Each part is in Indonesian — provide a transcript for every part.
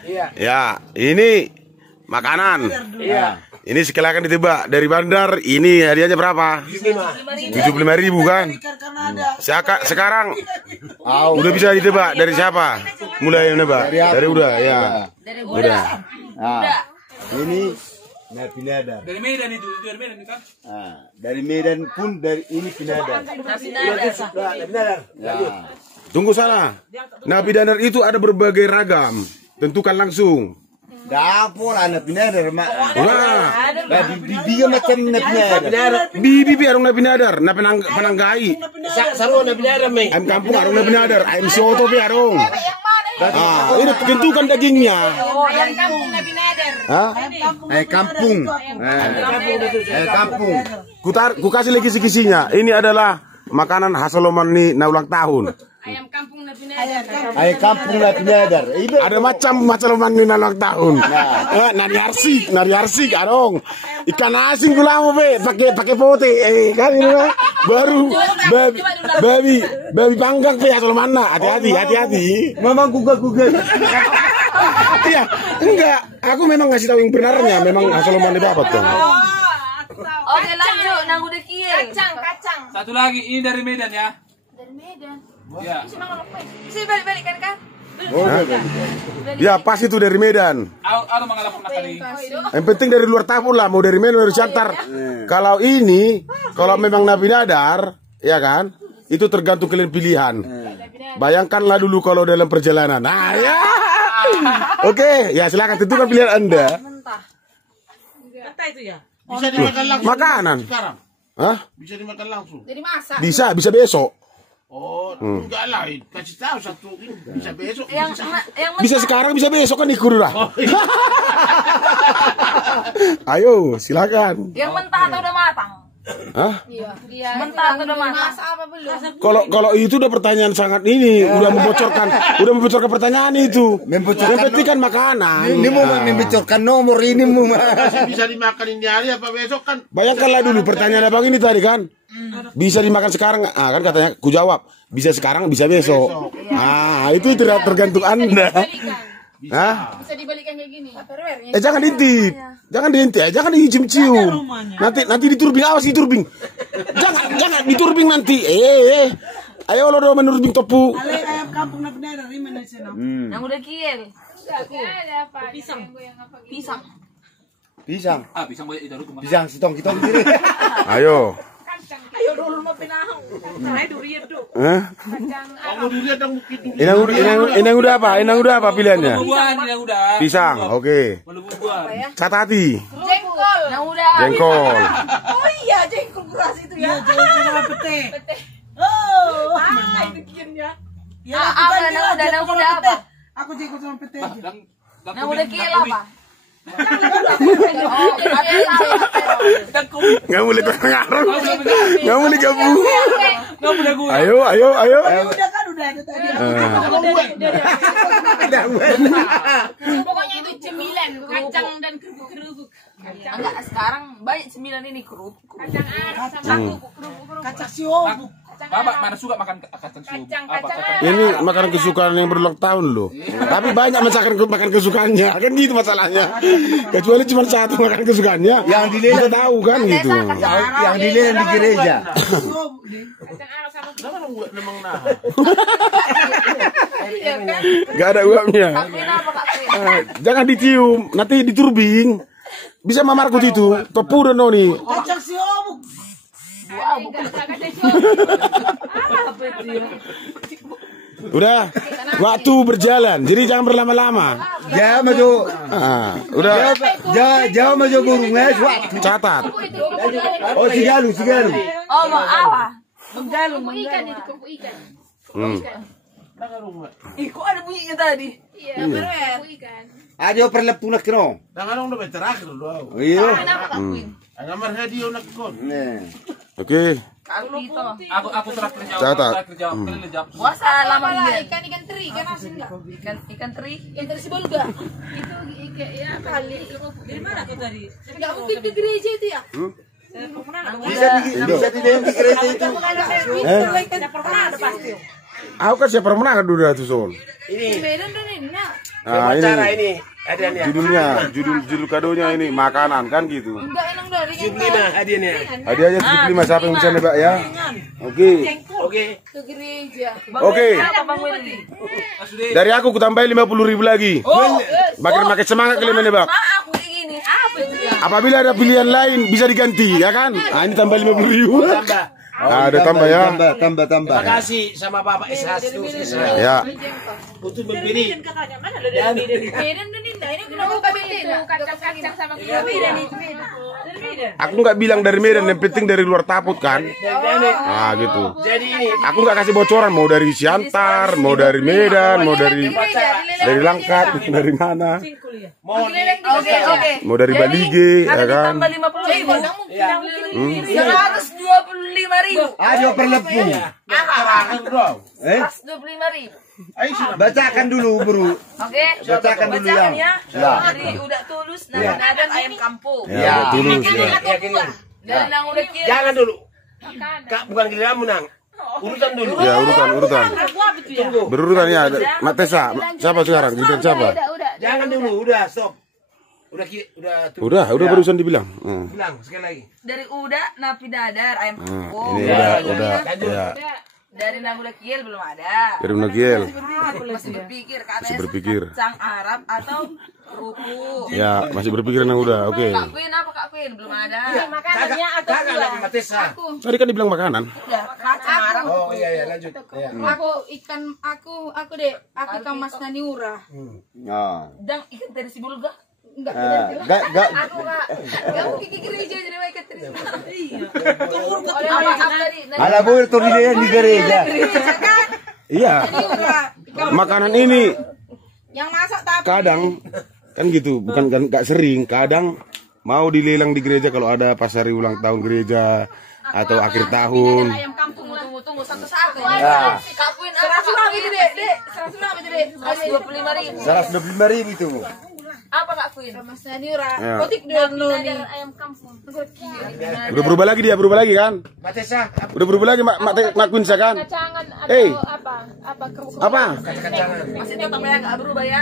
Iya. Ya, ini makanan. Iya. Ini sekali akan ditebak dari bandar. Ini hadiahnya berapa? 75.000 kan? Sekarang udah bisa ditebak dari siapa? Mulai menebak. Dari udah ya. Udah. Nah, Ini Nabi Nadar. Dari Medan itu dari Medan kan? Nah, dari Medan pun dari ini Pinadar. Ya. Tunggu sana. Nabi Dandar itu ada berbagai ragam. Tentukan langsung. Dapur anak Pinadar mak. Nah, Bibi macam Nabi Nadar. bibi arung Nabi Nadar, na penanggai. Saru Nabi Nadar mai. Ayam kampung arung Nabi Nadar, ayam soto pi arung. Ah, ini tentukan dagingnya. Ayam kampung Nabi Nadar. Hah? Kampung. Kampung. Ku kasih lagi kisi-kisinya. Ini adalah makanan khas Soloman nih na ulang tahun. Ayam kampung Nabi Nadar. Kampung Nabi Nadar. Ada macam Soloman nih na ulang tahun. Nari arsik arung. Ikan asin gula be, pakai pote. Kan ini mah baru babi panggang pe Soloman na. Hati-hati. Memang guga-guga. Iya, enggak. Aku memang ngasih tahu yang benarnya. Memang Soloman di dapat tuh. Oke lanjut, nang udah kieu. Kacang. Satu lagi ini dari Medan ya. Dari Medan. Ya. Bisa balik-balikan kan? Ya pas itu dari Medan. Aku mengalami tadi. Yang penting dari luar tahun lah, mau dari Medan dari Siantar. Kalau ini, kalau memang Nabi Nadar, ya kan, itu tergantung kalian pilihan. Bayangkanlah dulu kalau dalam perjalanan. Nah ya, oke, ya silakan tentukan pilihan Anda. Mentah itu ya? Bisa dimakan langsung. Makanan. Sekarang. Hah? Bisa dimakan langsung. Jadi masak. Bisa besok. Oh, enggak lah. Kasih tahu satu ini bisa besok. Yang Bisa sekarang, bisa besok kan ikur lah. Oh, iya. Ayo, silakan. yang mentah atau udah matang? Hah? Iya. Mentah atau udah matang? Masak apa belum? Kalau itu udah pertanyaan sangat ini, udah membocorkan pertanyaan itu. Yang penting kan makanan. Ini mau membocorkan nomor ini mau. Bisa dimakan ini hari apa besok kan? Bayangkanlah dulu pertanyaan abang ini tadi kan. Bisa dimakan sekarang, kan katanya ku jawab. Bisa sekarang, bisa besok. Ah, itu tidak tergantung Anda. Hah? Bisa dibalikan kayak gini. Jangan diintip. Jangan diintip, jangan dicium-cium. Nanti diturbing, awas diturbing. Jangan diturbing nanti. Ayo lo do menurbing topu. Ayam kampung Nabi Nadar di mana sana? Yang udah kieu. Pisang. Pisang banyak itu rumah. Pisang sitong kita kiri. Ayo. Ayo dulu mau pinahong. Saya durian tuh. Kamu durian dong mungkin. Inang udah apa pilihannya? Buah ini yang udah. Pisang, oke. Belum buah. Catati. Jengkol. Yang udah. Jengkol. Oh iya, jengkol beras itu ya. Jengkol sama pete. Oh. Itu kieunya. Ya, Yang udah apa? Aku jengkol sama pete aja. Yang udah kieu apa? Nggak boleh terpengaruh. Nggak boleh gabung. Enggak boleh gue. Ayo. Udah kan udah ada tadi. Pokoknya itu cemilan, kacang dan kerupuk. Enggak, sekarang banyak cemilan ini kerupuk. Kacang sama kerupuk. Kacang siom. Bapak mana suka makan kacang sium? Apa kacang? Ini makanan kesukaan yang berulang tahun loh. Tapi banyak makan kesukaannya. Kan gitu masalahnya. Kecuali cuma satu makan kesukaannya. Yang dilihat kita tahu kan gitu. Yang dilihat di gereja. Memang nah. Gak ada uapnya. Jangan dicium, nanti diturbing. Bisa mamarkut itu. Topu dan noni. Kacang siom. Udah, waktu berjalan, jadi jangan berlama-lama. Jauh maju. Udah. Jauh maju burungnya waktu. Catat. Oh sigalu. Oh, mau apa? Ikan itu kerupuk ikan. Kok ada bunyinya tadi? Iya, ikan. Ayo perlepun nak keno. Tangan udah terakhir loh. Iya. Kenapa kakuin? Ngamar hadiah nak kon. Oke. Aku terakhir jawab. Catat. Kalian jawab. Puasa lama dia. Ikan teri, ikan asin enggak? Ikan teri. Ikan teri sibolga. Itu ya kali. Dari mana kau tadi? Enggak mungkin di gereja itu ya? Bisa dilihat di gereja itu. Pernah ada pasti. Aku kan siapa pernah dulu tuh Son. Di Medan dan ini. Nah, Acara ini ini hadiahnya. judulnya, judul kadonya ini makanan kan gitu. Enggak enak dari 75 hadiahnya. Hadiahnya 75, siapa yang bisa nebak ya? Oke. Oke. ke gereja. Oke. Apa Bang Willy? Dari aku tambahin 50.000 lagi. Makin semangat kalian menebak. Maaf begini. Apa itu ya? Apabila ada pilihan lain bisa diganti, ya kan? Nah, ini tambah 50.000. Tambah. Nah, ada tambah ya. Tambah. Terima kasih sama Bapak SH Isra Ya. untuk memberi. Kakaknya mana ada dari Medan? Medan dan Dinda ini kenapa kabel Kacang-kacang sama Medan itu. Dari Medan. Aku nggak bilang dari Medan, yang penting dari luar Taput kan. Dan Nah, gitu. jadi ini Aku nggak kasih bocoran mau dari Siantar, mau dari Medan, mau dari Langkat, dari mana? Kuliah. mau Oke. Mau dari Balige, ya Ada kan? ditambah 50.000. ya 125.000. Ayo perlepung. terakhir dong. 125.000. Ayo sudah. Bacakan dulu, Bro. Oke. Bacakan dulu Bacakan yang. ya. Dari Udah Tulus, Nada ayam kampung. Ya, tulus. Ya gini. Dari Nang Udah Kiel. Jangan dulu. Kak bukan giliran menang. Urutan dulu. Ya, urutan. Gua apa itu ya? Berurutan ya. Matesa, siapa sekarang? Giliran siapa? Jangan dulu, udah stop. Udah barusan dibilang. Bilang sekali lagi. Dari Uda Napi Dadar ayam kampung. Ini udah. Ya. Dari Nang Udah Kiel belum ada. Dari Nagiel. Masih berpikir katanya Masih berpikir. kacang Arab atau kerupuk. Ya, masih berpikir yang udah. Oke. Kak Queen apa Kak Queen? Belum ada. Makanannya atau Kakak lagi Matesa. Tadi kan dibilang makanan. Udah kacang Arab. Oh iya lanjut. Ya. Aku deh ikan mas naniura. Nah. Dan ikan teri si bulga. Enggak. Enggak. Kamu ke gereja jadi mereka terus. Apa tadi? Ala boleh tornilnya di gereja. Iya. Makanan ini Yang masak tapi kadang kan gitu, bukan kan nggak sering. Kadang mau dilelang di gereja kalau ada pas hari ulang tahun gereja atau akhir tahun. ayam kampung lah. Tunggu satu saat. Ya. Kak Queen apa? 100 berapa itu, Dek? 100 berapa itu, Dek? 125.000. 125.000 itu. Apa Kak Queen? Mas naniura. Ya. Kotik dulu nih. Ayam kampung. Udah berubah lagi dia, berubah lagi kan? Matesa. Udah berubah lagi Mak Kunsa kan? Kacangan atau Eh, apa kerupuk. apa? Masih tetap ya nggak berubah ya?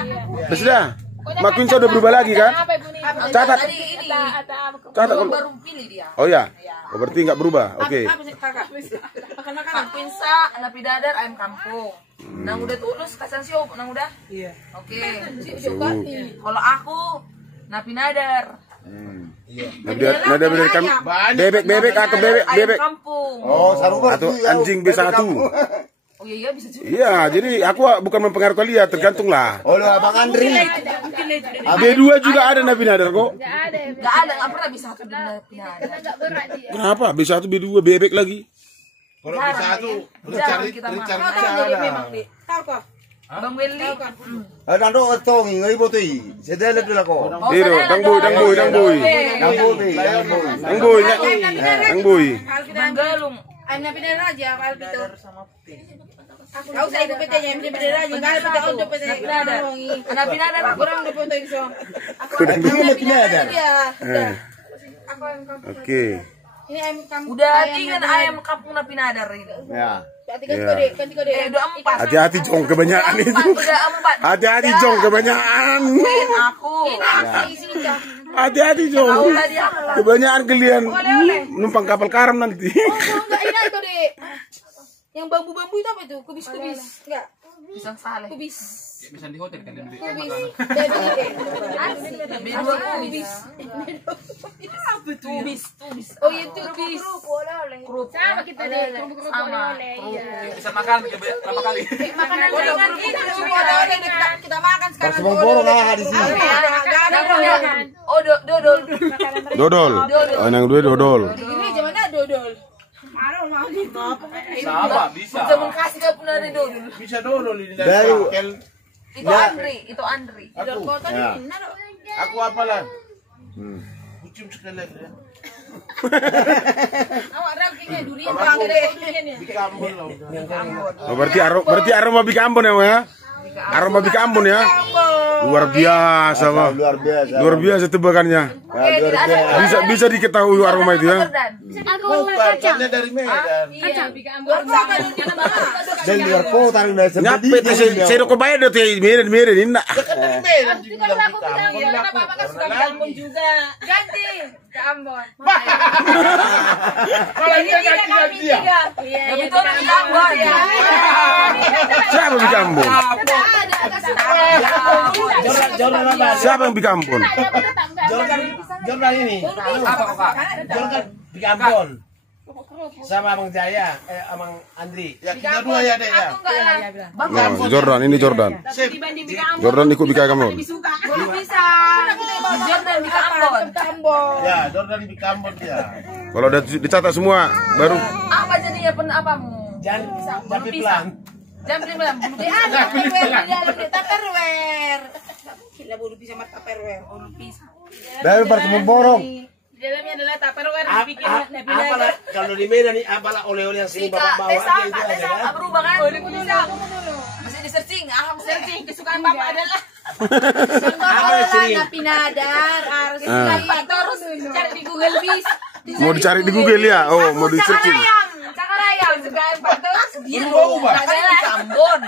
Sudah. Mak Kunsa udah berubah lagi kan? Apa Ibu nih? Catat. Tadi ini Catat. baru pilih dia. Oh ya. Oh, berarti nggak berubah. Oke. Apa sih kakak? Kak Queen sa Napi Dadar ayam kampung. Nang Udah Tulus kacang siop. Nang Udah. Iya. Oke. Kalau aku Napi Nadar. Nada berikan bebek atau bebek Ayam kampung. Oh, sarubar atau itu ya. anjing B1. Oh iya bisa juga. Iya, jadi aku bukan mempengaruhi kalian, tergantung lah. Oh, Abang Andri. B2 juga ada Nabi Nadar kok. Nggak ada, nggak pernah bisa satu Napi Nadar. Kenapa? B1, B2, bebek lagi. Kalau bisa tuh Jarang kita makan. Richard Jadi memang ada. di Tahu kok? Bang Willy. Nando tong ngai botoi. Sedele dulu ko. Diro, dang boy. Manggalung. Ayam pindah aja kalau gitu. Sama Kau usah ibu PT nya pindah aja. Enggak ada kita untuk PT. Napi Nadar. Napi Nadar aku Kurang di foto itu. Ini lebih ada. Iya. Eh, Oke. Ini ayam kampung. udah kan ayam kampung Napi Nadar ini. Ya. Ganti kode. Udah 4. Hati-hati Jong, kebanyakan itu. Udah 4. Hati-hati Jong, kebanyakan. Queen aku. Isinya. Hati-hati Jong. Tahu tadi apa? Kebanyakan kalian numpang kapal karam nanti. Enggak ini itu, Dek. Yang bambu-bambu itu apa itu? Kubis-kubis. Enggak. Pisang saleh. Kubis. Bisa di hotel kan Kubis. Dari kubis. Tubis. Oh itu kubis. Kerupuk. Sama kita deh. Sama. bisa makan berapa kali. Makanan ringan itu kita makan sekarang. Sebong-borong lah di sini. Enggak ada Oh, dodol. Dodol. Oh, yang dua dodol. di gereja mana dodol? Sama bisa. Zaman kasih gak pernah ada dodol. Bisa dulu ini Dari Itu Andri. Dodol kota Ya. di mana? aku apalah. Kucing sekali ya. Awak rankingnya durian Aku bang deh. di Kambon loh. Oh, berarti aroma Bika Ambon ya, ya? Aroma Bika Ambon ya. Luar biasa, Pak. Luar biasa tebakannya. Bisa diketahui aroma itu ya. Bukannya dari Medan. Dan luar kota dari Nyapet saya kok bayar deh Medan ini enggak. Dari Medan dibilang Kenapa kita. aku bilang, kenapa Bapak kan suka ke Ambon juga? Ganti ke Ambon. Kalau dia ganti dia. Iya, betul di Ambon. Siapa yang bikin Ambon? Jordan apa? Siapa yang bikin Ambon? Jordan ini. Apa Pak? Jordan di Ambon. Sama Abang Jaya, Abang Andri. Ya kita dua ya deh ya. Nah, Jordan ini Jordan. Sip. Jordan ikut bikin Ambon. Bisa. Jordan di Ambon. Ya, Jordan di Ambon dia. Kalau udah dicatat semua baru Apa jadinya apamu? Jangan tapi pelan. Jangan pelan. Tupperware. Gila bulu bisa mata Tupperware. Bulu bisa. dari pertemuan borong. Di dalamnya adalah Tupperware dibikin Apalah kalau di Medan nih apalah oleh-oleh yang sini Bapak bawa Tesa, aja itu aja Tesa, kan. berubah kan? Masih di searching, searching kesukaan Bapak adalah Apa yang sini? Napi nadar harus terus cari di Google bis. mau dicari di Google ya. Oh, mau di searching. Cakar ayam kesukaan Pak terus dia Bau, Pak. ada di Ambon.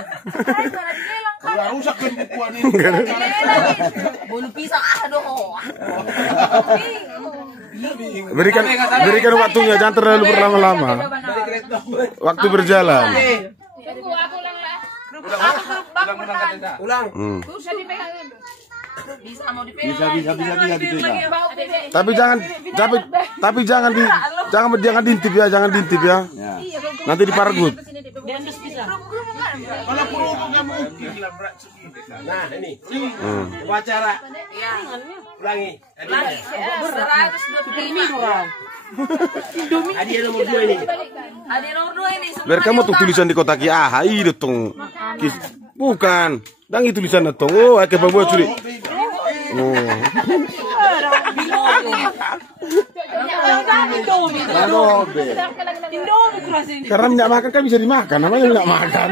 Udah rusak kan bukuan ini. Bulu pisang aduh. Berikan waktunya, jangan terlalu berlama-lama. Waktu berjalan. Tunggu aku ulang lah. Aku bertahan. Ulang. Bisa dipegang dulu. Bisa mau dipegang. Bisa dipegang. Tapi jangan diintip ya, jangan diintip ya. Nanti dipargut. Kalau perlu kamu gila berat segini. Nah, ini. Upacara. Ya. Ulangi. Lagi 125. Hadiah nomor 2 ini. Ada nomor 2 ini. Biar kamu tuh tulisan di kotak ya, itu tong. Bukan. Dan itu tulisan tong. Oh, ke bawa curi. Oh. Karena nggak makan kan bisa dimakan, namanya nggak makan.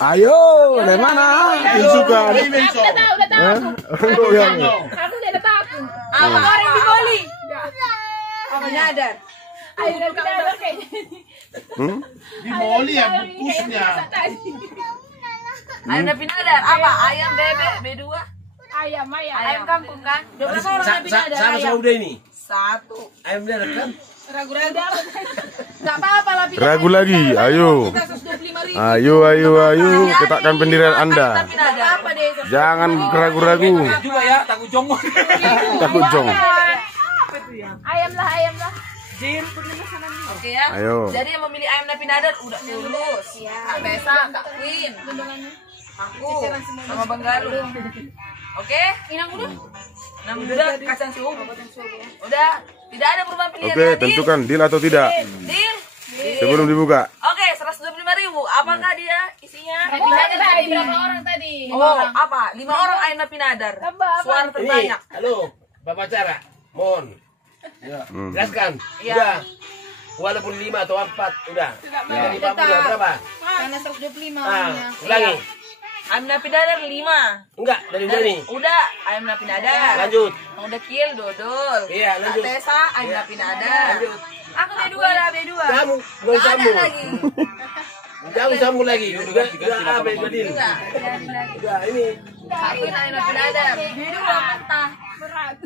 Ayo, dari mana? Yang suka. Udah tahu. Oh, yang. Aku udah tahu. Apa orang di Bali? apa nadar. Ayo dari kamu kayaknya. Di Moli ya bungkusnya. Ayam Napi Nadar apa? Ayam bebek B2? Ayam kampung kan? 12 orang Napi Nadar Sama ayam. udah ini. 1. Ayam dia kan? Ragu-ragu. Enggak apa-apa lah. Ragu lagi, ayo. 125.000. Ayo, ketakkan pendirian Anda. Apa deh? Jangan ragu-ragu. Juga ya, takut jong. Takut jong. Ayam lah. Oke ya. Ayo. Jadi yang memilih ayam Napi Nadar udah lulus. Kak Besa, Kak Queen. Aku sama Bang Galuh. Oke? Inang udah kacang suhu. Udah, tidak ada perubahan pilihan. Oke, tentukan deal atau tidak. Deal. Sebelum dibuka. Oke, 125.000. Apakah dia isinya? Napi nadar ada berapa orang tadi? Oh, apa? 5 orang ayam Napi Nadar. Suara Ini, terbanyak. halo, Bapak Cara, mohon. Jelaskan. Iya. Udah. Walaupun 5 atau 4, udah. Jadi Bapak udah berapa? Karena 125 Ah, orangnya. ulangi. Ayam Napi Nadar 5. Enggak, dari mana nih? Udah, ayam Napi Nadar. Lanjut. Udah kill dodol. Iya, lanjut. Kak Tessa, ayam Napi Nadar. Lanjut. Aku B2 lah, B2. Kamu, gue Nggak ada sambung. lagi. Jangan sambung lagi. Udah apa yang jadi? Enggak. Udah, ini. Aku ayam Napi Nadar. B2 mentah. Berat.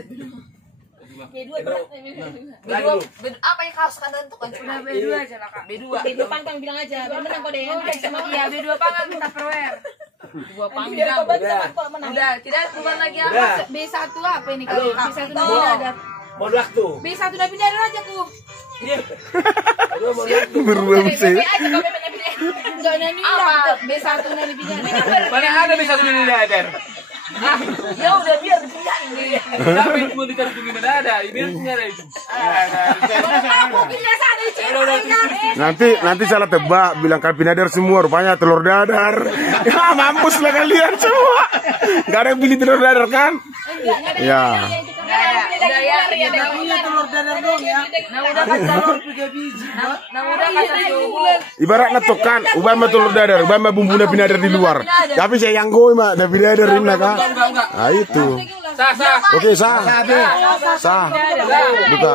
B2 berat. Lagi lu. Apa yang harus kalian tentukan? Udah B2 aja lah, Kak. B2 pangkang bilang aja. Biar menang kok deh. Iya, B2 pangkang kita Tupperware. 2 panggang. Udah, tidak ada perubahan lagi apa? Udah. B1 apa ini kalau B1 Napi Nadar? Mohon waktu. B1 Napi Nadar aja ku. Iya. Udah, mohon waktu. Beruang sih. Enggak nyanyi lah. B1 Napi Nadar. Mana ada bisa tuh ini ada. Ya udah biar dia. Tapi mau dikasih gimana ada? Ini ada itu. Nanti salah tebak, bilang Napi Nadar semua, rupanya telur dadar. Ya mampus lah kalian semua. Gak ada yang pilih telur dadar kan? Ya. Udah ya. Punya telur dadar dong ya. Nah udah kasih 3 biji. Nah udah kasih suhu. Ibarat natokan, ubah mah telur dadar, ubah mah bumbu nabi dadar di luar. Tapi saya yang goy mah nabi dadar ini kah? Enggak. Ah itu. Sah. Oke sah. Sah.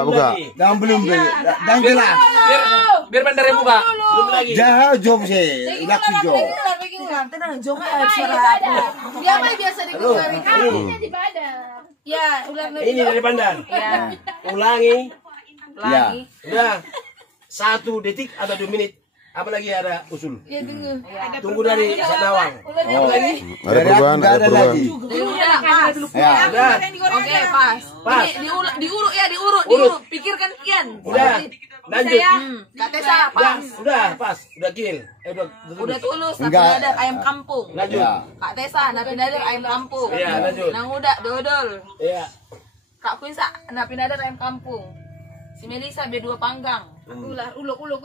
Buka. Dan belum dan jelas. Biar bandarnya buka. Belum lagi. Jangan jom sih. Udah tujuh. Tenang, jom Dia mah biasa dikeluarin. Di badan. Ya, ular Ini dari bandar. Ya. Ulangi. Lagi. Udah 1 detik atau 2 menit. Apalagi ada usul. Ya tunggu. Tunggu dari Sanawang. Oh. Lagi. Ada perubahan, Nggak ada perubahan. lagi. Udah pas. Ya. Udah. Oke pas. Pas. Ini diurut. Pikirkan kian. Udah. Lanjut. Kak Tessa Udah, pas. pas. Udah kill. Udah tulus. Napi Enggak. dadar ayam kampung. Lanjut. Ya. Kak Tessa napi dadar ayam kampung. Iya, lanjut. Nang udah dodol. Iya. Kak Kuisa napi dadar ayam kampung. Si Melisa B2 panggang. Ular, uluk. Ulok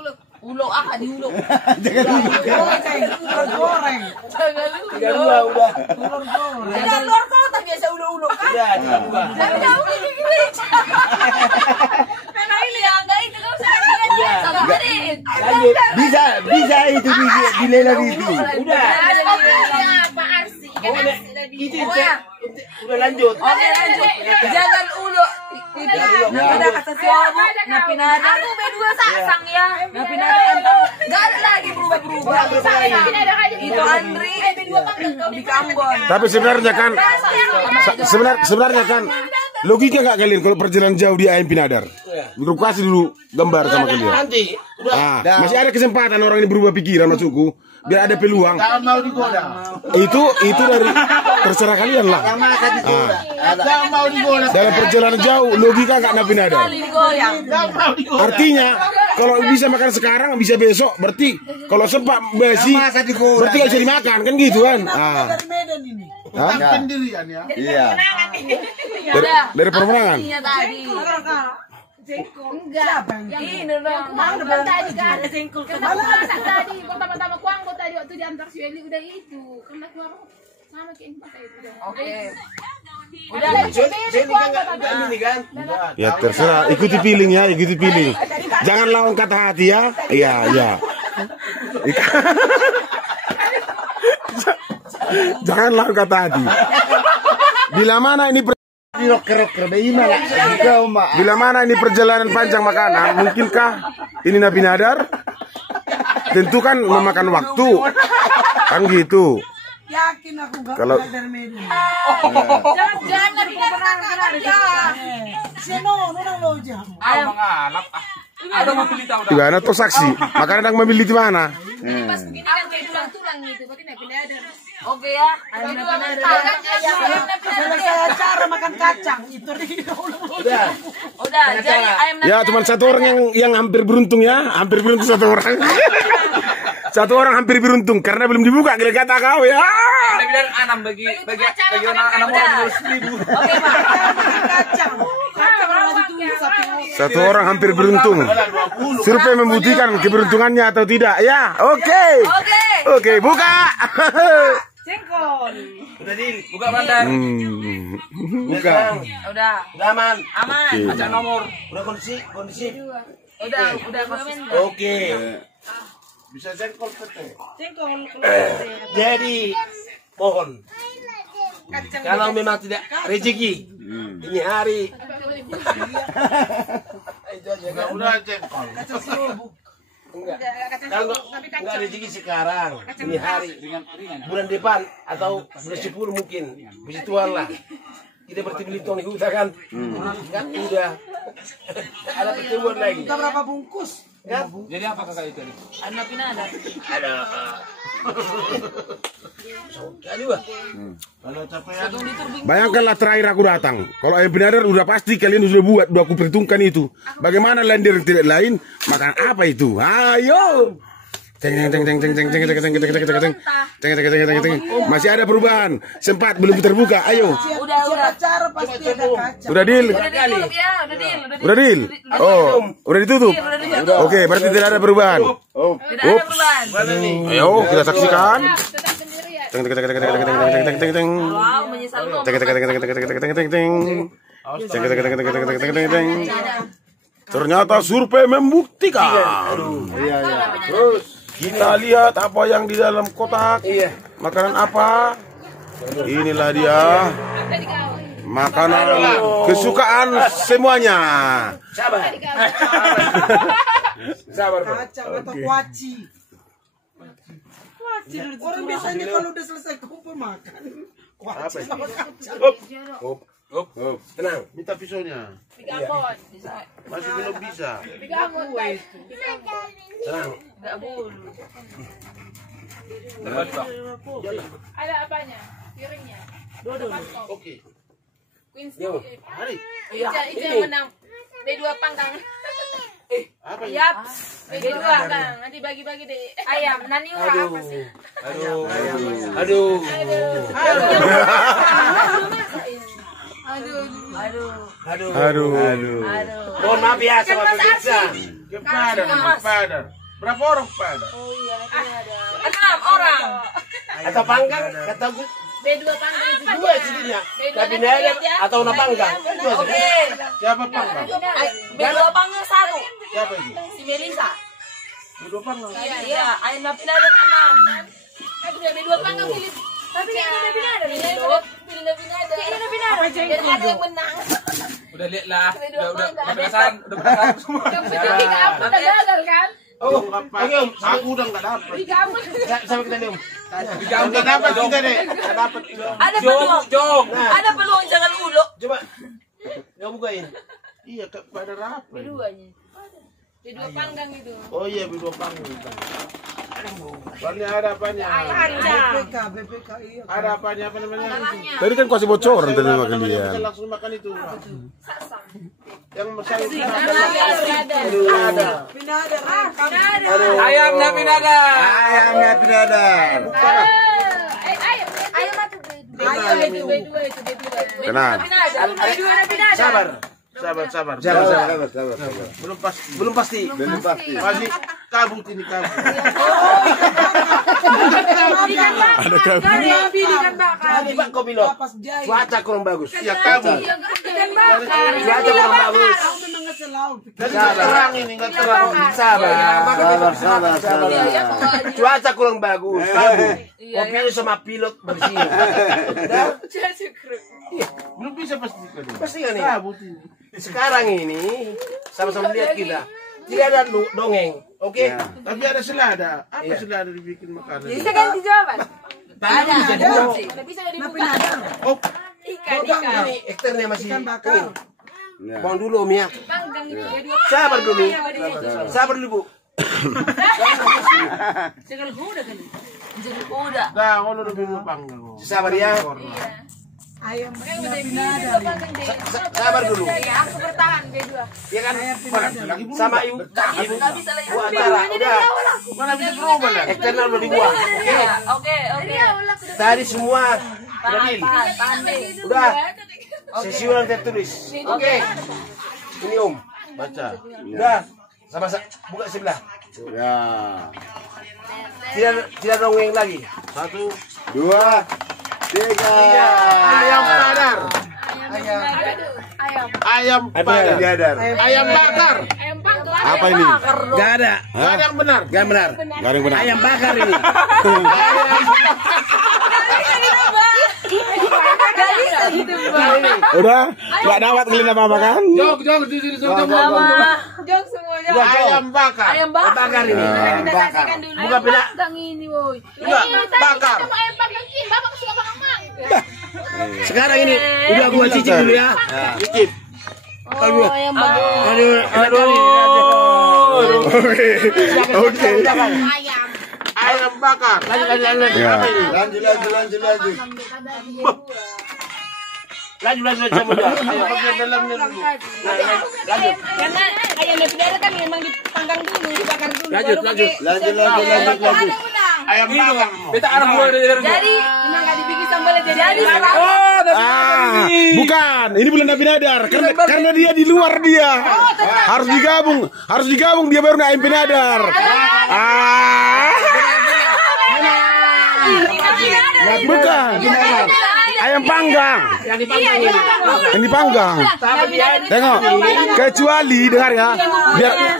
diulok. Jangan dulu. Telur goreng. Jangan 32 udah. Telur goreng. Ada luar kota biasa ulok-ulok kan. Udah, 32. Tapi tahu ini gereja. Karena ini enggak itu kan Udah. satu menit. Lanjut. Bisa itu dilelang itu. Udah. Pak Arsi. Kan Pokoknya Arsi tadi. itu udah lanjut. Oke lanjut. Jangan ulok. Udah kata suabu napi nada. Aku B2 sasang ya. Napi nada enggak ada lagi berubah-berubah. Itu Andri di Kambon. Tapi sebenarnya kan sebenarnya kan logika nggak kalian kalau perjalanan jauh di ayam pinadar? Grup kasih dulu gambar sama kalian. Nanti udah. Masih ada kesempatan orang ini berubah pikiran maksudku, biar ada peluang. Jangan mau digoda. Itu dari terserah kalian lah. Sama tadi sudah. Jangan mau digoda. Dalam perjalanan jauh logika nggak nabi pinadar. Digoyang. Jangan mau digoda. Artinya kalau bisa makan sekarang bisa besok, berarti kalau sempat besi Masa digoda. berarti nggak bisa dimakan kan gitu kan? Dari Medan ini. Hah? Pendirian ya. Iya. Dari pemenangan. Iya tadi. Enggak. Ini dong. Kuang tadi kan. Kemarin tadi. Pertama-tama kuang tadi waktu diantar si Eli udah itu. Karena kuang sama kayak ini pakai itu. Oke. Udah. Jadi kan ini kan. Ya terserah, ikuti feeling ya, ikuti feeling. Jangan lawan kata hati ya. Iya. Jangan lawan kata hati. Bila mana ini bila mana ini perjalanan panjang makanan, mungkinkah ini nabi nadar? Tentu kan memakan waktu. Kan gitu. Yakin aku enggak Kalau- dari Medan. Jangan nabi dadar aja. Sino, nang lo jam. Ada mau pilih tahu. Gimana tuh saksi? Makanan yang memilih di mana? Pas begini kan kayak tulang-tulang gitu. Berarti nabi dadar. Oke ya. Ayam nabi dadar. Selesai acara makan kacang. Itu dia. Udah. Udah, jadi ayam nabi Ya cuma satu orang yang hampir beruntung ya, hampir beruntung satu orang. Satu orang hampir beruntung karena belum dibuka kata kau ya. nabi dadar 6 bagi anak orang 100.000. Oke, Pak. Kacang. Kacang lagi tulis satu. Satu orang hampir beruntung. Survei membuktikan keberuntungannya atau tidak ya. Oke, buka. Jengkol. Udah deal. Buka bandar. Buka. Udah. Udah aman. Aman. Oke. Baca nomor. Udah kondisi. Udah kondisi. Oke. Bisa jengkol teteh. Jengkol. Jadi mohon kalau memang tidak rezeki ini hari itu aja nggak udah jengkol enggak kalau nggak rezeki sekarang ini hari bulan depan atau bulan 10 mungkin puji Tuhan lah kita bertemu di Tony udah kan udah ada pertemuan lagi Udah berapa bungkus? kan Jadi apa kakak itu? Ada pinada. ada aduh Bayangkanlah terakhir aku datang. Kalau ayam pinadar udah pasti kalian sudah udah aku perhitungkan itu. Bagaimana lain dari tidak lain makan apa itu? Ayo. Masih ada perubahan. Sempat belum terbuka. Ayo. Udah. Cara pasti ada kaca. Udah deal. Udah ditutup ya, udah deal. Udah deal. Oh, udah ditutup. Oke, berarti tidak ada perubahan. Tidak ada perubahan. Ayo kita saksikan. Tetap sendiri ya. Wow, menyesal lu. Ternyata survei membuktikan. Terus kita lihat apa yang di dalam kotak. Makanan apa? Inilah dia. Makanan kesukaan semuanya. Sabar. Kaca atau kuaci. Orang biasanya kalau udah selesai kumpul makan. Kuaci sama kaca. Tenang. Minta pisaunya. Bigamot. Masih belum bisa. Bigamot. Tenang. Enggak boleh. Ada apanya? Piringnya. Oke. Quincy. Yo. Hari. Itu yang menang. B2 panggang. Apa ini? Yap. B2 panggang. Nanti bagi-bagi deh. Ayam, naniwa apa sih? Aduh. Aduh. Mohon maaf ya sama pemirsa. Kepada. Berapa orang pada? 6 orang. Atau panggang, kata gue. B2 panggang itu Dua jadinya. Tapi nadar atau na panggang. Dua Oke. saja. Siapa panggang? B2 panggang 1. Siapa ini? Si Melisa. Dua panggang. Iya, ayam napinadat 6. Aku udah B2 panggang pilih. Tapi yang napinadat Pilih itu. pilih napinadat. Pilih napinadat. Jadi ada yang menang. Udah lihat lah, udah penasaran, semua. Yang tiga aku udah gagal kan? Oh, oke Om. Aku udah nggak dapat. Tiga aku. Sama kita nih Om. Nggak dapat kita deh. Nggak dapat. Ada peluang. Jong. Ada peluang jangan ulu. Coba. Nggak bukain. Iya, pada apa? Keduanya. B2 panggang itu. Oh iya, dua panggang. Soalnya ada apanya? BPK iya. Ada apanya apa namanya? Tadi kan kasih bocoran tadi sama kalian. Kita langsung makan itu. Yang saya Ada. Pinada. Ayam napinadat. ayamnya tidak ada. Ayam itu B2 itu B2. Tenang. Sabar. Sabar. Belum pasti. Masih kabut ini kabut. Ada kami. Tadi Pak kau bilang Pas jahit. cuaca kurang bagus. Iya kabut. Cuaca kurang bagus. Aku memang ngasih laut. Jadi nggak terang ini nggak terang. Sabar. Cuaca kurang bagus. Kabut. Kopi sama pilot bersih. Belum bisa pastikan. Pastikan nih. Kabut ini. Sekarang ini sama-sama lihat kita. Tidak ada dongeng, oke? Tapi ada selada. Apa selada dibikin makanan? Bisa ganti jawaban. Tadi jadi Bisa dibuka. Oh, Ikan. ini eksternya masih Ikan bakar. Buang dulu Om ya. Panggang itu B2. Sabar dulu. Sabar dulu Bu. Udah. dah kalau udah bingung panggang. Sabar ya. Ayam B2 panggang deh. Sabar dulu. Ya, aku bertahan B2. Ya kan? Lagi belum. Sama ibu. Nggak bisa lagi. Bu acara udah. Mana bisa berubah lah. Eksternal udah dibuang. Oke. Oke. Tadi semua udah deal. Tahan deh. Udah. Sesi ulang tertulis. Oke. Ini Om. Baca. Udah. Sama buka sebelah. Ya. Tidak dongeng lagi. 1, 2, 3. Ayam padar. Ayam padar. Ayam bakar. Ayam panggang. Apa ini? Gak ada. Gak ada yang benar. Gak benar. Gak ada yang benar. Ayam bakar ini. Udah? Gak dapat kalian apa-apa kan? Jong. Jok semuanya. Ayam bakar. Ayam bakar. Bakar ini. Kita saksikan dulu. Buka pina. Panggang ini, woi. Enggak, Tadi bakar. kita mau ayam panggang Kim. Bapak suka panggang mang. Sekarang ini udah gua cicip dulu ya. Cicip. Oh, ayam bakar. Oke. Ayam. Ayam bakar. Lanjut. Ya. Lanjut. Lanjut muda. Ayo bagian dalamnya dulu. Lanjut. Karena ayam Nepidara kan memang dipanggang dulu, dibakar dulu. Lanjut. Ayam bakar. Beta arah keluar dari dalam. Jadi memang nggak dibikin sambalnya jadi Bukan, ini bulan Nabi Nadar karena dia di luar dia. Harus digabung dia baru ayam Nadar. Bukan. Ayam panggang. Yang dipanggang. Tengok. Kecuali dengar ya.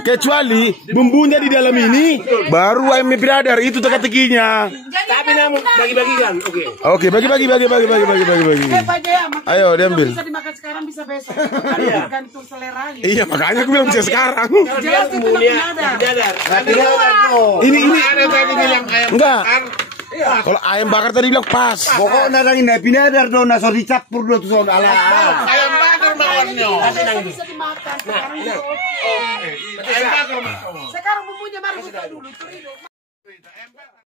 Kecuali bumbunya di dalam ini baru ayam Nadar itu teka-tekinya. Tapi namun bagi-bagikan. Oke, bagi. Ayo diambil. Bisa dimakan sekarang, bisa besok. Tergantung seleranya. Iya, makanya aku bilang bisa sekarang. Jelas itu Nabi Nadar. Ini Ada tadi bilang ayam enggak. bakar. Kalau ayam bakar tadi bilang pas. Pokoknya nang Nabi Nadar do na so dicampur do tu son ala. Ayam bakar makannya. Bisa dimakan. Sekarang itu oke. Ayam bakar makan. Sekarang bumbunya baru buka dulu.